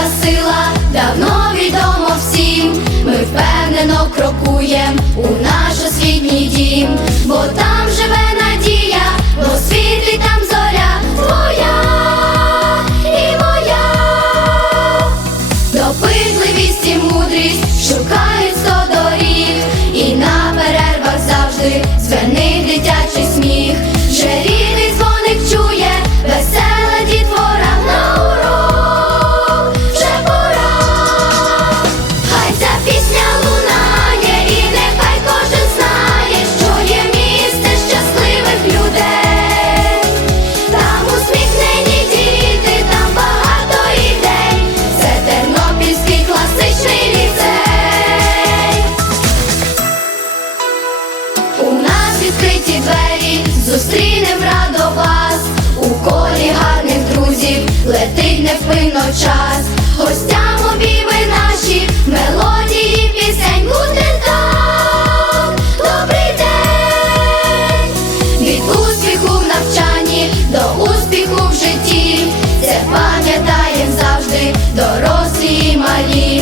наша сила давно відомо всім, ми впевнено крокуєм у наш освітній дім, бо там живе надія, бо світлі там зоря. Твоя і моя, допитливість і мудрість шукають сто доріг, і на перервах завжди звенить дитячий сміх. водночас, гостям обійми наші мелодії, пісень буде так. Добрий день, від успіху в навчанні до успіху в житті, це пам'ятаєм завжди, дорослі і малі.